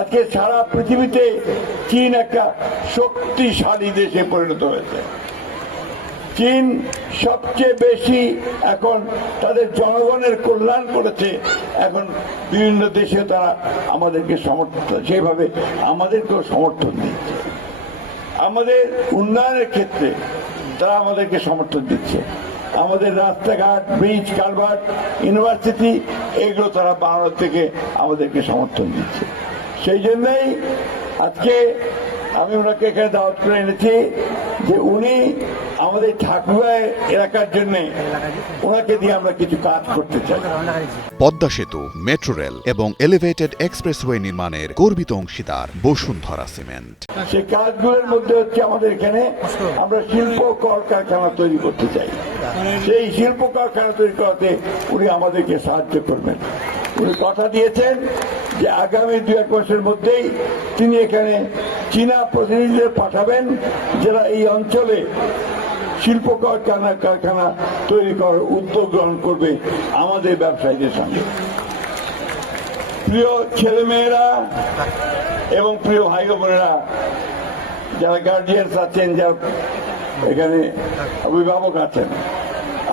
আজকে সারা পৃথিবীতে চীন একটা শক্তিশালী দেশে পরিণত হয়েছে। চীন সবচেয়ে বেশি এখন তাদের জনগণের কল্যাণ করেছে। এখন বিভিন্ন দেশে তারা আমাদেরকে সমর্থন, সেভাবে আমাদেরকেও সমর্থন দিচ্ছে। আমাদের উন্নয়নের ক্ষেত্রে তারা আমাদেরকে সমর্থন দিচ্ছে। আমাদের রাস্তাঘাট, ব্রিজ, কালভার্ট, ইউনিভার্সিটি, এগুলো তারা বাংলা থেকে আমাদেরকে সমর্থন দিচ্ছে। সেই জন্যই আজকে আমি ওনাকে এখানে দাওয়াত করে এনেছি যে উনি আমাদের ঠাকুরা এলাকার জন্য ওনাকে দিয়ে আমরা কিছু কাজ করতে চাই। পদ্মা সেতু, মেট্রো রেল এবং এলিভেটেড এক্সপ্রেসওয়ে নির্মাণের গর্বিত অংশীদার বসুন্ধরা সিমেন্ট। সেই কাজগুলোর মধ্যে হচ্ছে আমাদের এখানে আমরা শিল্প কলকারখানা তৈরি করতে চাই। সেই শিল্প কলকারখানা তৈরি করাতে উনি আমাদেরকে সাহায্য করবেন। উনি কথা দিয়েছেন যে আগামী 2-1 মাসের মধ্যেই তিনি এখানে চীনা প্রতিনিধিদের পাঠাবেন, যারা এই অঞ্চলে শিল্প কারখানা তৈরি করার উদ্যোগ গ্রহণ করবে আমাদের ব্যবসায়ীদের সঙ্গে। প্রিয় ছেলেমেয়েরা এবং প্রিয় ভাই বোনেরা, যারা গার্জিয়ানস আছেন, যারা এখানে অভিভাবক আছেন,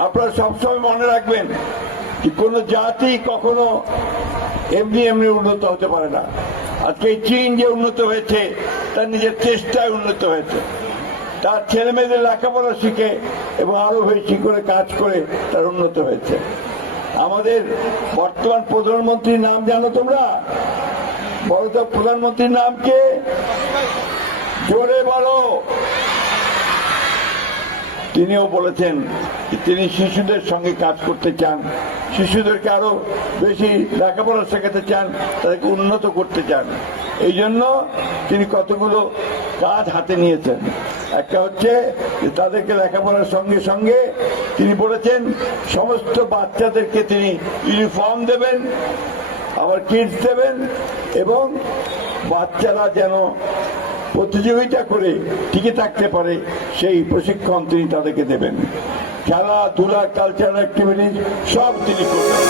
আপনারা সবসময় মনে রাখবেন যে কোনো জাতি কখনো এমনি এমনি উন্নত হতে পারে না। আজকে চীন যে উন্নত হয়েছে তার নিজের চেষ্টায় উন্নত হয়েছে। তার ছেলে মেয়েদের লেখাপড়া শিখে এবং আরো বেশি করে কাজ করে তার উন্নত হয়েছে। আমাদের বর্তমান প্রধানমন্ত্রীর নাম জানো তোমরা? বলো তো, প্রধানমন্ত্রীর নাম কে? জোরে বলো। তিনিও বলেছেন যে তিনি শিশুদের সঙ্গে কাজ করতে চান, শিশুদেরকে আরো বেশি লেখাপড়া শেখাতে চান, তাদেরকে উন্নত করতে চান। এই জন্য তিনি কতগুলো কাজ হাতে নিয়েছেন। একটা হচ্ছে যে তাদেরকে লেখাপড়ার সঙ্গে সঙ্গে তিনি বলেছেন সমস্ত বাচ্চাদেরকে তিনি ইউনিফর্ম দেবেন, আবার কিটস দেবেন, এবং বাচ্চারা যেন প্রতিযোগিতা করে টিকে থাকতে পারে সেই প্রশিক্ষণ তিনি তাদেরকে দেবেন। খেলাধুলা, কালচারাল অ্যাক্টিভিটিস সব তিনি করবেন।